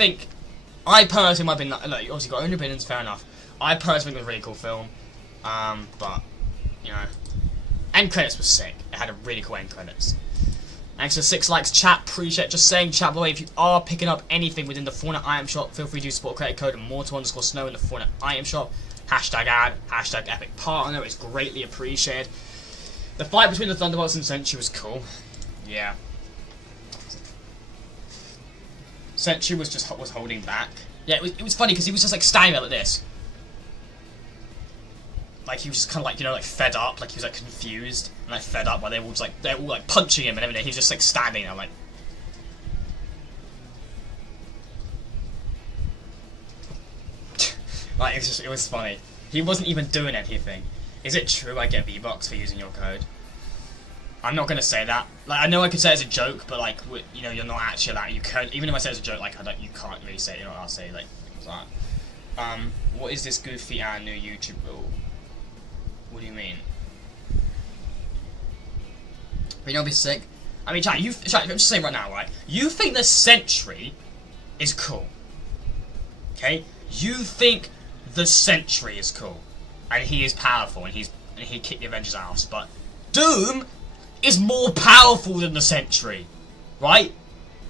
personally might have been, look, you obviously got own opinions, fair enough. I personally think it was a really cool film. But, you know, end credits was sick. It had a really cool end credits. Thanks for 6 likes, chat. Appreciate just saying, chat. By the way, if you are picking up anything within the Fortnite item shop, feel free to use support credit code Mortal_Snow in the Fortnite item shop. #ad, #epic partner. It's greatly appreciated. The fight between the Thunderbolts and Sentry was cool. Yeah. Sentry was holding back. Yeah, it was funny because he was just like standing there like this. Like he was just kind of like, you know, like fed up, like he was like confused and like fed up while they were all like punching him and everything. He was just like standing there like. Like it was funny. He wasn't even doing anything. Is it true I get V-Bucks for using your code? I'm not gonna say that. Like I know I could say it as a joke, but like you know, you're not actually allowed. You could, even if I say it as a joke, like you can't really say it. You're not allowed to say like things like that. What is this goofy and new YouTube rule? What do you mean? You know, be sick. I mean, chat. I'm just saying right now, right? You think the Sentry is cool? Okay. You think the Sentry is cool, and he is powerful, and he kicked the Avengers' ass, but Doom is more powerful than the Sentry, right?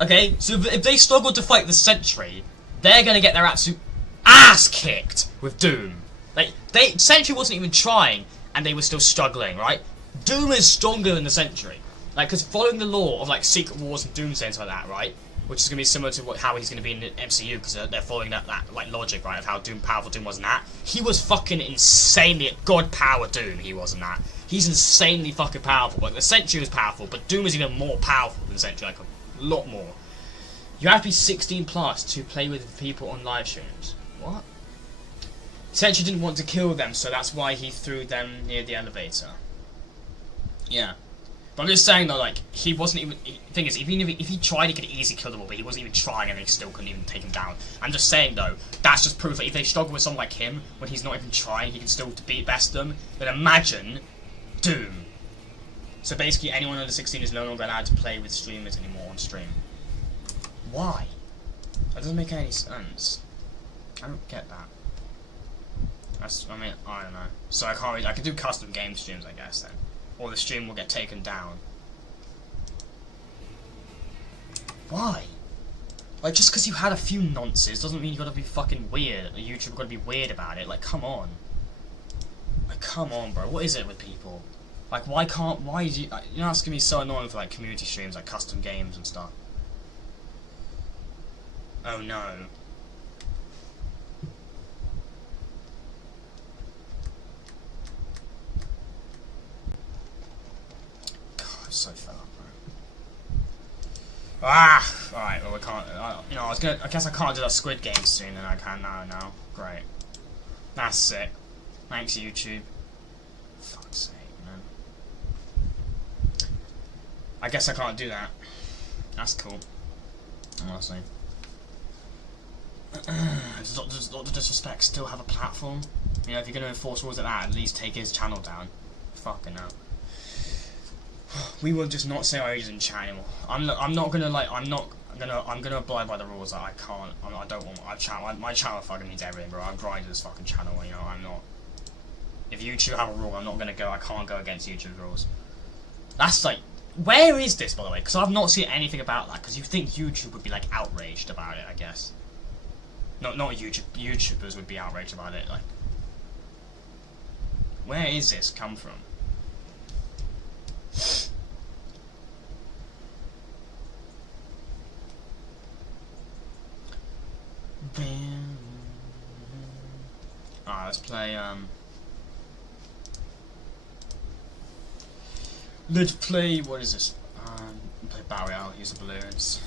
Okay, so if they struggle to fight the Sentry, they're gonna get their absolute ass kicked with Doom. Like, Sentry wasn't even trying, and they were still struggling, right? Doom is stronger than the Sentry. Like, because following the law of, like, Secret Wars and Doomsday and like that, right? Which is going to be similar to how he's going to be in the MCU, because they're following that like, logic, right, of how powerful Doom was in that. He was fucking insanely, God power Doom, he was in that. He's insanely fucking powerful. Like, the Sentry was powerful, but Doom is even more powerful than the Sentry, like, a lot more. You have to be 16 plus to play with people on live streams. What? Sentry didn't want to kill them, so that's why he threw them near the elevator. Yeah. But I'm just saying though, like, he wasn't even. The thing is, even if he tried, he could easily kill them all, but he wasn't even trying, and they still couldn't even take him down. I'm just saying though, that's just proof that if they struggle with someone like him, when he's not even trying, he can still best them. Then imagine Doom. So basically, anyone under 16 is no longer allowed to play with streamers anymore on stream. Why? That doesn't make any sense. I don't get that. I mean, I don't know. So I can't really, I can do custom game streams, I guess, then. Or the stream will get taken down. Why? Like, just because you had a few nonces doesn't mean you gotta be fucking weird. A YouTuber gotta be weird about it. Like, come on. Like, come on, bro. What is it with people? Like, why is you... You know, that's gonna be so annoying for, like, community streams, like, custom games and stuff. Oh, no. So fed up, bro. Alright, well we can't, you know, I guess I can't do that Squid Game soon, and I can now. Great. That's sick. Thanks, YouTube. Fuck's sake, man. I guess I can't do that. That's cool. Honestly. Does Dr. Disrespect still have a platform? You know, if you're gonna enforce rules like that, at least take his channel down. Fucking hell. We will just not say our ages in chat anymore. I'm gonna abide by the rules that I can't. I don't want my channel fucking needs everything, bro. I'm grinding this fucking channel. You know, I'm not. If YouTube have a rule, I'm not gonna go. I can't go against YouTube's rules. That's like, where is this, by the way? Because I've not seen anything about that. Because you think YouTube would be like outraged about it, I guess. Not YouTube. YouTubers would be outraged about it. Like, where is this come from? Alright, let's play, let's play, what is this? Play Battle Royale, use the balloons.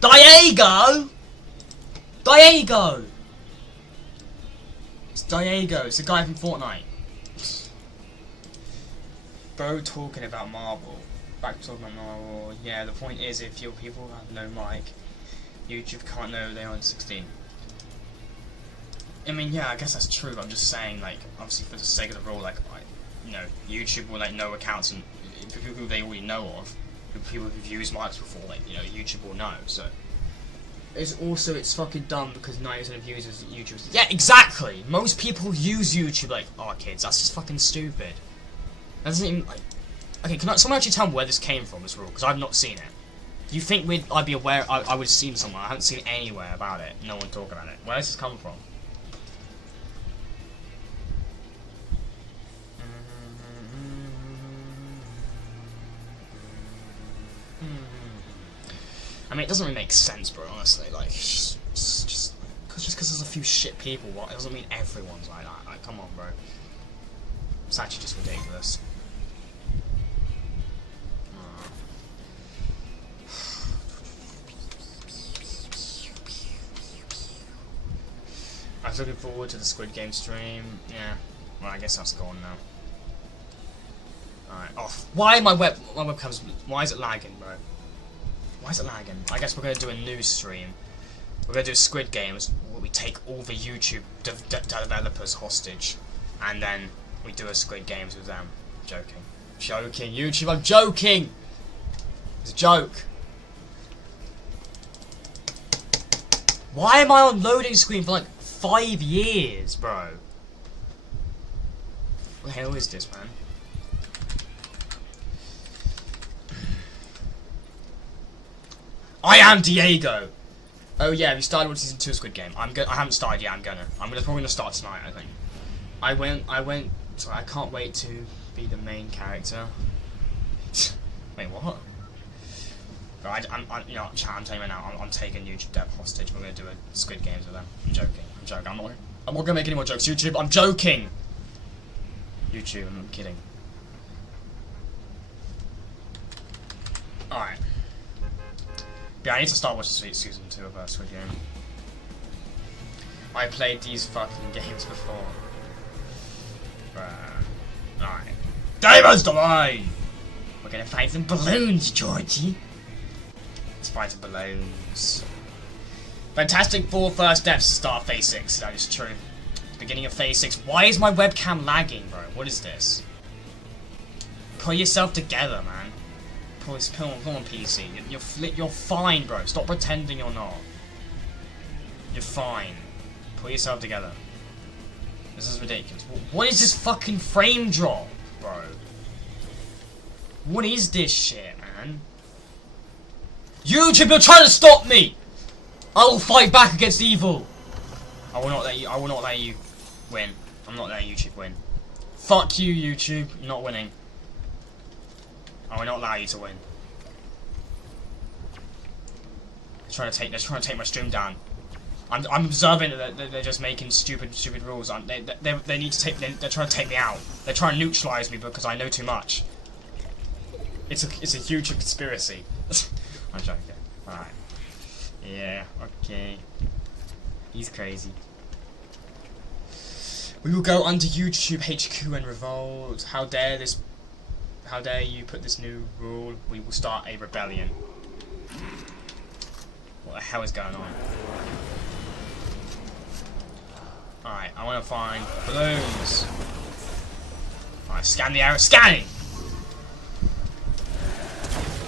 Diego! It's Diego, it's the guy from Fortnite. Bro talking about Marvel. Back to talking about Marvel. Yeah, the point is, if your people have no mic, YouTube can't know they are 16. I mean, yeah, I guess that's true. But I'm just saying, like, obviously for the sake of the rule, like, you know, YouTube will like know accounts and people who they already know of, people who've used mics before, like, you know, YouTube will know. So it's fucking dumb because 90% of users YouTubers. Yeah, exactly. Most people use YouTube like, oh, kids, that's just fucking stupid. That doesn't even like. Okay, can someone actually tell me where this came from, this rule? Because I've not seen it. Do you think I'd be aware? I would have seen somewhere. I haven't seen anywhere about it. No one talking about it. Where does this come from? I mean, it doesn't really make sense, bro. Honestly, like, just because there's a few shit people, what? It doesn't mean everyone's like that. Like, come on, bro. It's actually just ridiculous. I was looking forward to the Squid Game stream. Yeah. Well, I guess that's gone now. Alright, off. Why my webcam's... Why is it lagging, bro? Why is it lagging? I guess we're going to do a new stream. We're going to do Squid Games, where we take all the YouTube developers hostage. And then we do a Squid Games with them. Joking. Joking, YouTube, I'm joking! It's a joke. Why am I on loading screen for like 5 years, bro? What the hell is this, man? I am Diego. Oh yeah, we started with season 2 of Squid Game. I haven't started yet. I'm probably gonna start tonight. I think. I went. Sorry, I can't wait to be the main character. Wait, what? Right, you know, chat. I'm telling you right now. I'm taking YouTube dev hostage. We're gonna do a Squid Games with them. I'm joking. I'm not gonna make any more jokes. YouTube, I'm joking. YouTube, I'm kidding. All right. Yeah, I need to start watching season 2 of Squid Game. I played these fucking games before. Alright. Diamonds Domain! We're gonna find some balloons, Georgie. Let's find some balloons. Fantastic 4 first steps to start phase 6. That is true. Beginning of phase 6. Why is my webcam lagging, bro? What is this? Pull yourself together, man. Pull on, PC. You're fine, bro. Stop pretending you're not. You're fine. Pull yourself together. This is ridiculous. What is this fucking frame drop, bro? What is this shit, man? YouTube, you're trying to stop me! I will fight back against evil. I will not let you win. I'm not letting YouTube win. Fuck you, YouTube. You're not winning. I will not allow you to win. They're trying to take my stream down. I'm observing that they're just making stupid rules. They need to take. They're trying to take me out. They're trying to neutralize me because I know too much. It's a huge conspiracy. I'm joking. All right. Yeah. Okay. He's crazy. We will go under YouTube HQ and revolt. How dare you put this new rule? We will start a rebellion. What the hell is going on? Alright, I want to find balloons. Alright, scan the area. Scanning!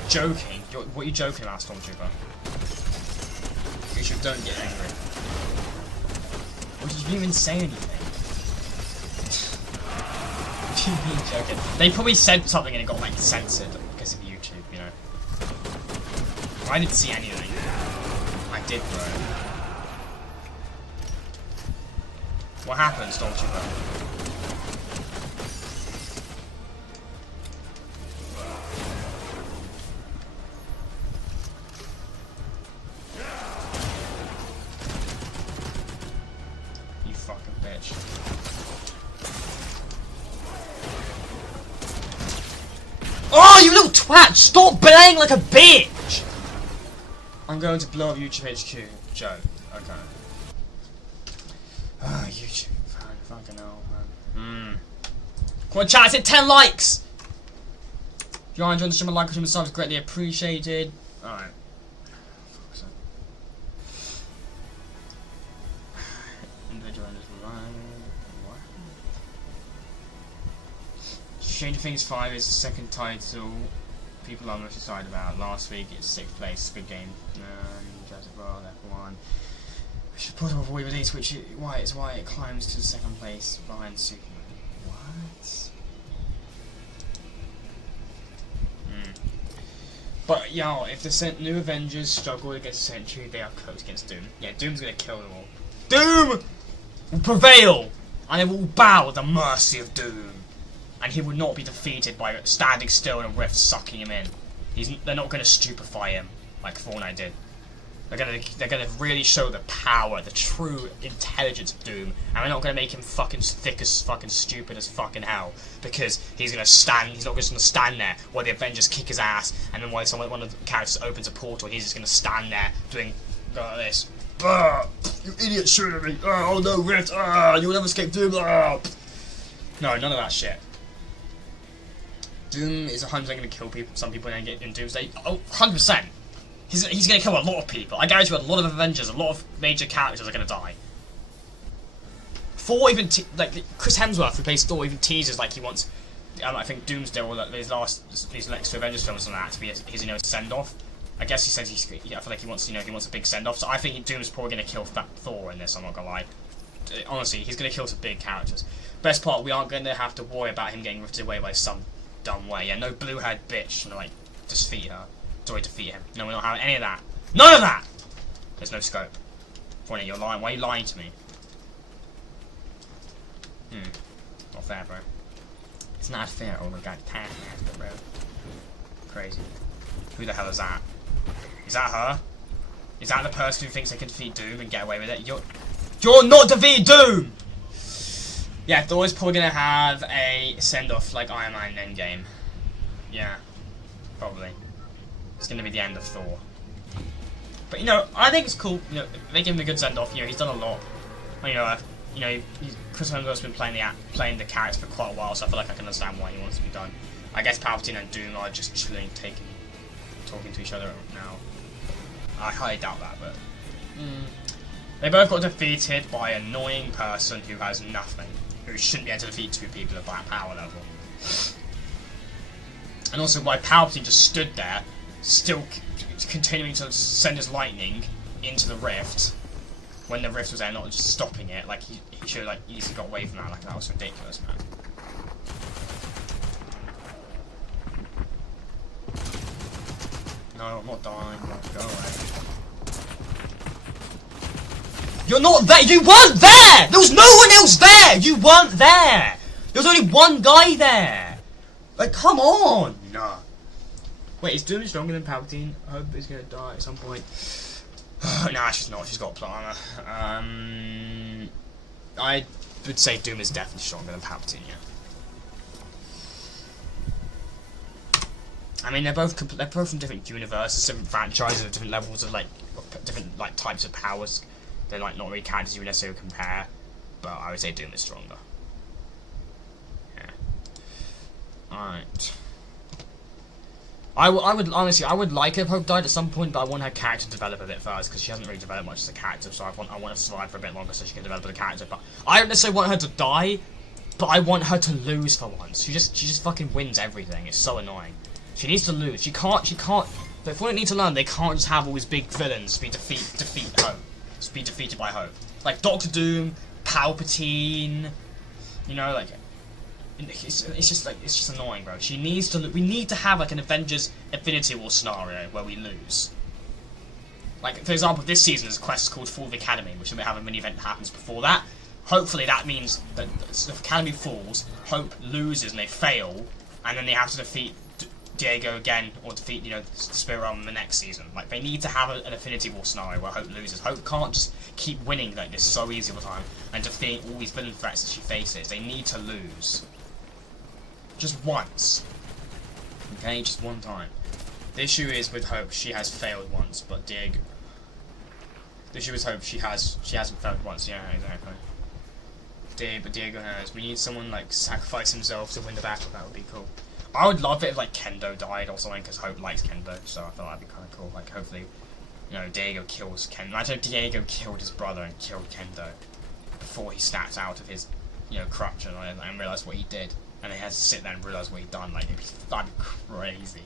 Joking? What are you joking about, Stormtrooper? YouTube, don't get angry. What, did you even say anything? Joking. They probably said something and it got like censored because of YouTube, you know. I didn't see anything. I did, bro. What happened, Stormtrooper? You fucking bitch. Oh, you little twat! Stop belaying like a bitch! I'm going to blow up YouTube HQ. Joe. Okay. Ah, YouTube. Fucking hell, man. Come on, chat, I said 10 likes! If you are enjoying the stream, a like and subs greatly appreciated. Alright. join us live. What? Stranger Things 5 is the second title people are most excited about. Last week it's 6th place, good game. Jurassic World, F1. We should put off away release, which is why it climbs to the 2nd place behind Superman. What? But yo, if the new Avengers struggle against Sentry, they are cooked against Doom. Yeah, Doom's gonna kill them all. Doom will prevail, and they will bow at the mercy of Doom. And he will not be defeated by standing still in a rift sucking him in. They're not gonna stupefy him like Fortnite did. They're gonna really show the power, the true intelligence of Doom, and they're not gonna make him fucking thick as fucking stupid as fucking hell, because he's not just gonna stand there while the Avengers kick his ass, and then while one of the characters opens a portal, he's just gonna stand there doing this. You idiot, shoot at me! Oh no, Rift! You'll never escape Doom! No, none of that shit. Doom is 100% gonna kill some people in Doomsday. Oh, 100%! He's going to kill a lot of people. I guarantee you a lot of Avengers, a lot of major characters are going to die. Thor even, Chris Hemsworth, who plays Thor, even teases like he wants, I think Doomsday or these next two Avengers films and that to be his send-off. I guess he says I feel like he wants a big send-off. So I think Doom's probably going to kill Thor in this. I'm not gonna lie. Honestly, he's going to kill some big characters. Best part, we aren't going to have to worry about him getting rifted away by some dumb way. Yeah, no blue-haired bitch to defeat her. Sorry, defeat him. No, we're not having any of that. None of that! There's no scope. Fortnite, you're lying. Why are you lying to me? Not fair, bro. It's not fair. Oh my god, bro. Crazy. Who the hell is that? Is that her? Is that the person who thinks they can defeat Doom and get away with it? You're not defeating Doom! Yeah, Thor is probably gonna have a send-off like Iron Man in Endgame. Yeah. Probably. It's going to be the end of Thor. But I think it's cool. They give him a good send off. He's done a lot. Chris Hemsworth's been playing the character for quite a while, so I feel like I can understand why he wants to be done. I guess Palpatine and Doom are just chilling, talking to each other now. I highly doubt that, but they both got defeated by an annoying person who has nothing, who shouldn't be able to defeat two people of that power level. And also, why Palpatine just stood there, still continuing to send his lightning into the rift when the rift was there, not just stopping it. Like he should have easily got away from that. Like that was ridiculous, man. No, I'm not dying. Go away. You're not there. You weren't there. There was no one else there. You weren't there. There was only one guy there. Like, come on. No. Wait, is Doom stronger than Palpatine? I hope he's gonna die at some point. Nah, she's not. She's got plot armor. I would say Doom is definitely stronger than Palpatine. Yeah. I mean, they're both from different universes, different franchises, different levels of different types of powers. They're not really characters you would necessarily compare, but I would say Doom is stronger. Yeah. All right. I would honestly, I would like her if Hope died at some point, but I want her character to develop a bit first because she hasn't really developed much as a character. So I want her to survive for a bit longer so she can develop as a character. But I don't necessarily want her to die, but I want her to lose for once. She just fucking wins everything. It's so annoying. She needs to lose. She can't. But if we need to learn, they can't just have all these big villains be defeat Hope. Just be defeated by Hope. Like Doctor Doom, Palpatine. It's just annoying, bro. She needs to. We need to have an Avengers Infinity War scenario where we lose. Like for example, this season there's a quest called Fall of the Academy, which we have a mini event that happens before that. Hopefully that means that the Academy falls, Hope loses and they fail, and then they have to defeat Diego again, or defeat the Spirit Realm in the next season. Like they need to have an Infinity War scenario where Hope loses. Hope can't just keep winning like this so easy all the time and defeat all these villain threats that she faces. They need to lose. Just once. Okay, just one time. The issue is with Hope, she has failed once, but Diego. The issue is Hope, she hasn't failed once. Yeah, exactly. But Diego has. We need someone sacrifice himself to win the battle. That would be cool. I would love it if Kendo died or something, because Hope likes Kendo, so I thought that'd be kind of cool. Hopefully, Diego kills Kendo. Imagine if Diego killed his brother and killed Kendo. before he snaps out of his, crutch and realised what he did. And he has to sit there and realise what he'd done. Like, that'd be crazy.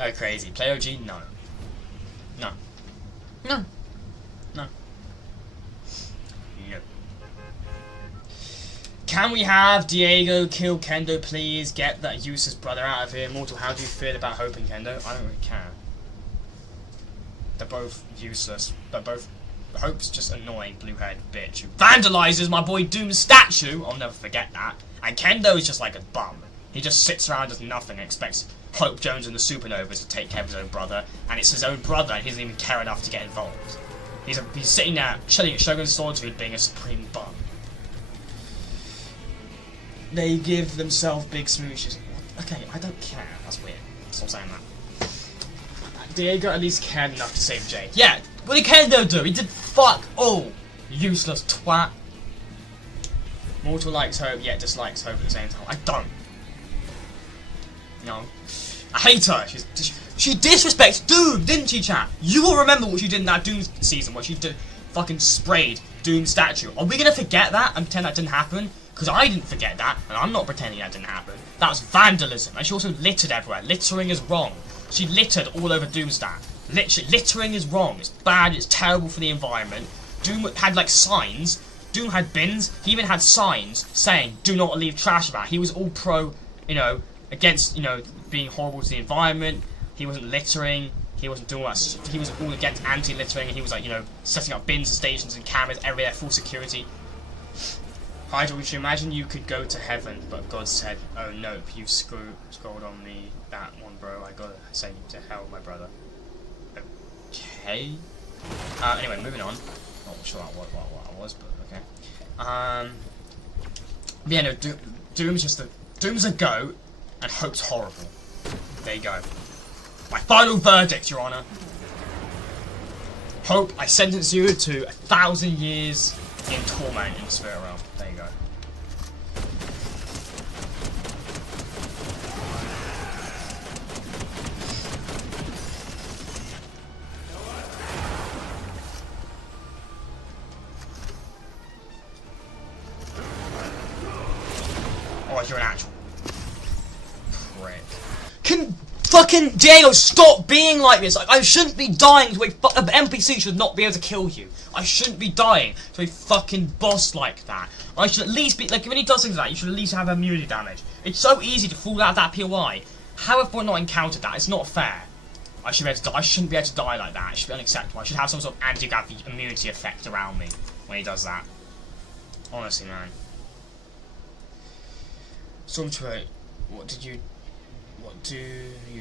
Oh, crazy. Play OG? No. No. No. No. No. Can we have Diego kill Kendo, please? Get that useless brother out of here. Mortal, how do you feel about Hope and Kendo? I don't really care. They're both useless. They're both... Hope's just annoying blue-haired bitch who vandalises my boy Doom's statue. I'll never forget that. And Kendo is just like a bum. He just sits around, does nothing, and expects Hope Jones and the Supernovas to take care of his own brother. And it's his own brother, and he doesn't even care enough to get involved. He's sitting there, chilling at Shogun's Swordsfield, being a supreme bum. They give themselves big smooches. Okay, I don't care. That's weird. Stop saying that. Diego at least cared enough to save Jade. Yeah, what did Kendo do? He did fuck all. Useless twat. Mortal likes Hope, yet dislikes Hope at the same time. I don't. No. I hate her. She disrespects Doom, didn't she, chat? You will remember what she did in that Doom season, what she did, fucking sprayed Doom's statue. Are we gonna forget that and pretend that didn't happen? Because I didn't forget that, and I'm not pretending that didn't happen. That was vandalism, and she also littered everywhere. Littering is wrong. She littered all over Doomstat. Literally, littering is wrong. It's bad, it's terrible for the environment. Doom had, like, signs. Doom had bins. He even had signs saying, do not leave trash about. He was all pro, against, being horrible to the environment. He wasn't littering. He wasn't doing all that. He was all against anti-littering, and he was, like, setting up bins and stations and cameras everywhere, full security. Hydra, would you imagine you could go to heaven, but God said, oh nope, you've scrolled on me, that one, bro, I gotta send you to hell, my brother. Okay. Anyway, moving on. Not sure what I was, but okay. Yeah, no, Doom's a goat, and Hope's horrible. There you go. My final verdict, Your Honor. Hope, I sentence you to 1,000 years in torment in the spirit realm. There you go. Oh, you're an actual prick. Can fucking Diego stop being like this? Like, I shouldn't be dying to an NPC should not be able to kill you. I shouldn't be dying to a fucking boss like that. I should at least be, like, when he does things like that, you should at least have immunity damage. It's so easy to fall out of that POI. How have we not encountered that? It's not fair. I shouldn't be able to die like that. It should be unacceptable. I should have some sort of anti-gravity immunity effect around me when he does that. Honestly, man. Stormtrooper, what do you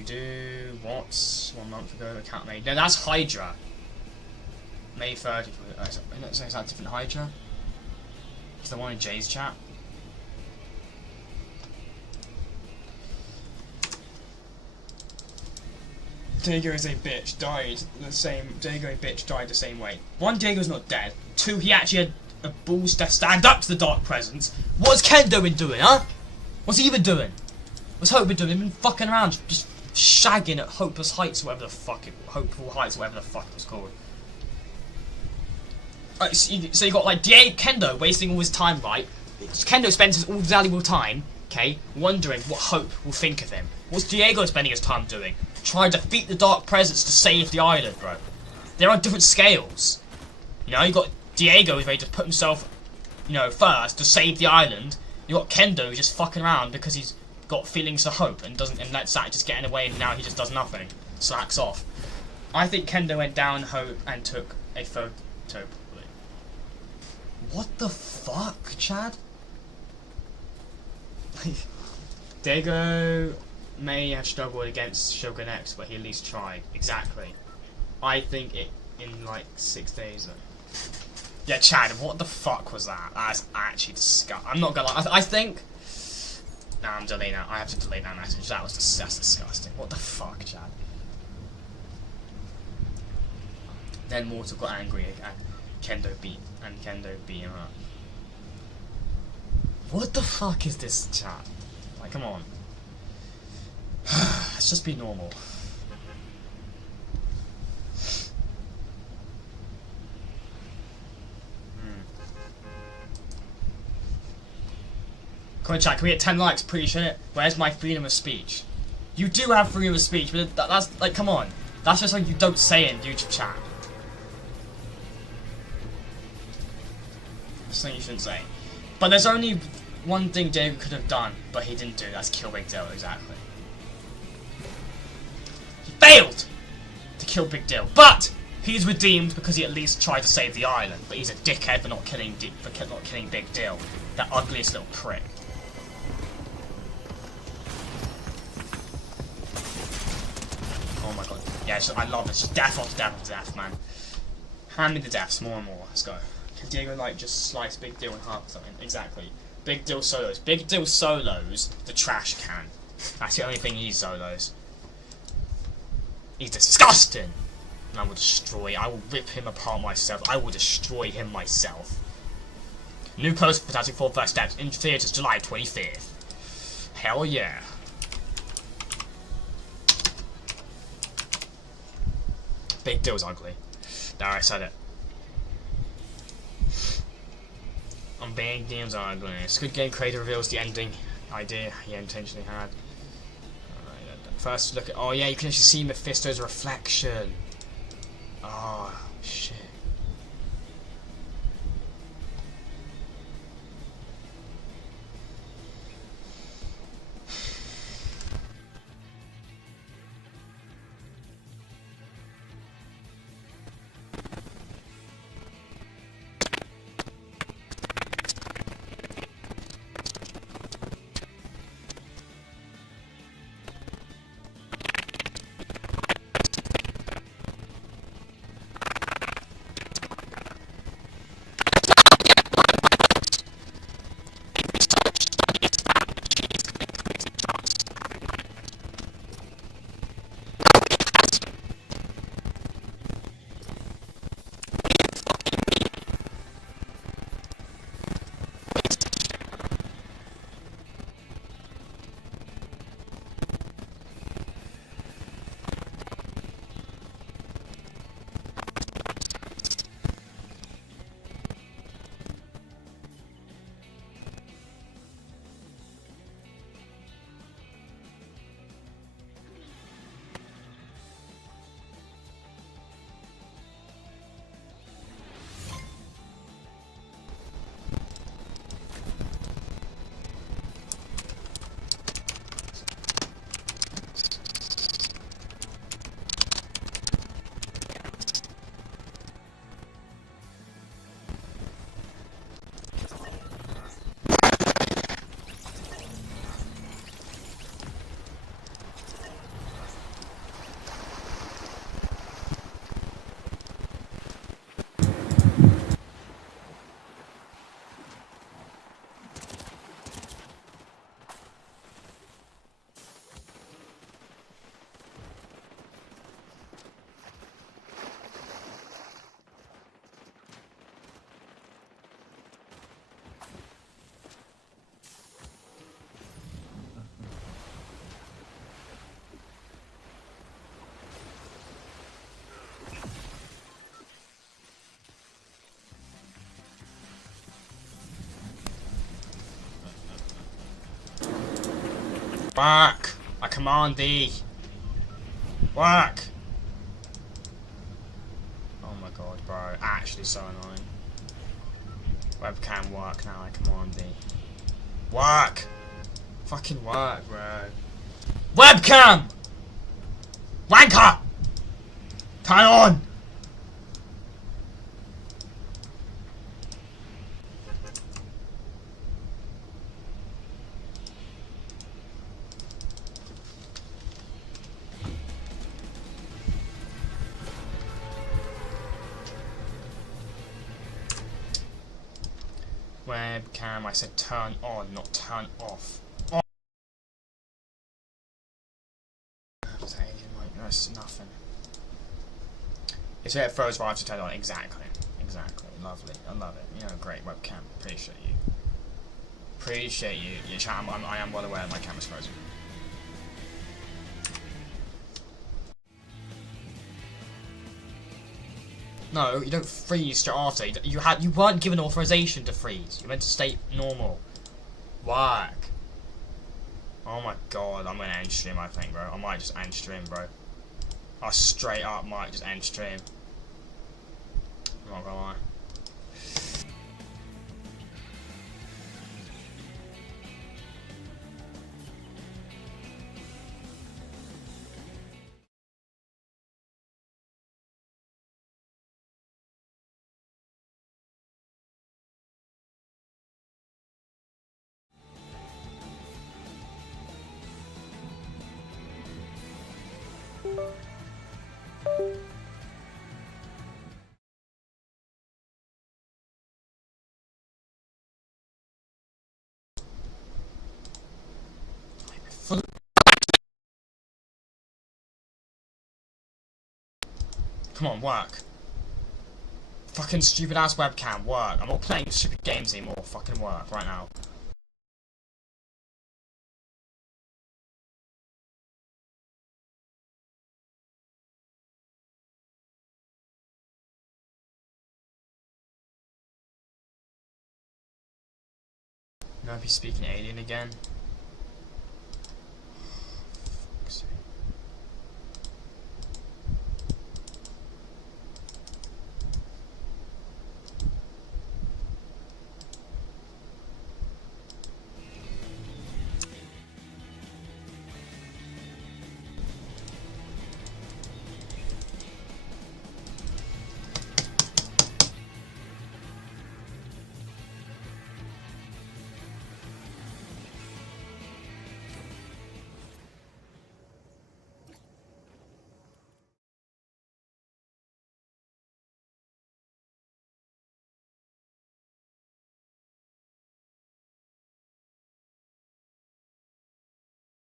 do? What? 1 month ago, account made. No, that's Hydra. May 30th. Is that a different Hydra? It's the one in Jay's chat. Diego is a bitch. Diego died the same way. One, Diego's not dead. Two, he actually had a balls to stand up to the Dark Presence. What's Kendo been doing, huh? What's he been doing? What's Hope been doing? He's been fucking around, just shagging at Hopeless Heights, whatever the fuck Hopeful Heights, whatever the fuck it was called. Right, so you got like Kendo wasting all his time, right? Kendo spends his all valuable time, okay, wondering what Hope will think of him. What's Diego spending his time doing? Trying to defeat the Dark Presence to save the island, bro. They're on different scales. You got Diego who's ready to put himself, first to save the island. You got Kendo who's just fucking around because he's got feelings for Hope and lets that just get in the way, and now he just does nothing. Slacks off. I think Kendo went down Hope and took a photo. What the fuck, Chad? Diego may have struggled against Shogun X, but he at least tried. Exactly. I think it in like 6 days. Yeah, Chad, what the fuck was that? That's actually disgusting. I'm not gonna lie. I think. Nah, I'm deleting that. I have to delete that message. That's disgusting. What the fuck, Chad? Then Mortal got angry and Kendo beat him up. What the fuck is this, chat? Like, come on. Let's just be normal. Come on, chat. Can we get 10 likes? Appreciate it. Where's my freedom of speech? You do have freedom of speech, but that's like, come on. That's just something you don't say in YouTube chat. That's something you shouldn't say. But there's only one thing Diego could have done, but he didn't do. That's kill Big Dill, exactly. He failed to kill Big Dill, but he's redeemed because he at least tried to save the island. But he's a dickhead for not killing Big Dill, that ugliest little prick. Oh my god. Yeah, I love it. It's just death after death after death, man. Hand me the deaths, more and more. Let's go. Can Diego, like, just slice Big Dill in half or something? Exactly. Big Dill solos. Big Dill solos the trash can. That's the only thing he solos. He's disgusting! And I will destroy. I will rip him apart myself. I will destroy him myself. New post for Fantastic Four First Steps in theaters July 25th. Hell yeah. Big Dill's ugly. There, I said it. On Big Dill's ugly. Squid Game creator reveals the ending idea he intentionally had. First look at. Oh yeah, you can actually see Mephisto's reflection. Oh shit. Work! I command thee! Work! Oh my god, bro. Actually so annoying. Webcam work now, I command thee. Work! Fucking work, bro. Webcam! Wanker! Turn on! Webcam, I said turn on, not turn off. On. That's nothing. It's it froze right to turn on. Exactly. Exactly. Lovely. I love it. You know, great webcam. Appreciate you. Appreciate you. Your chat. I am well aware my camera's frozen. No, you don't freeze straight after. You weren't given authorization to freeze. You meant to stay normal. Work. Oh my god, I'm gonna end stream, I think, bro. I might just end stream, bro. I straight up might just end stream. I'm not gonna lie. Come on, work. Fucking stupid ass webcam, work. I'm not playing stupid games anymore. Fucking work right now. No, be speaking alien again.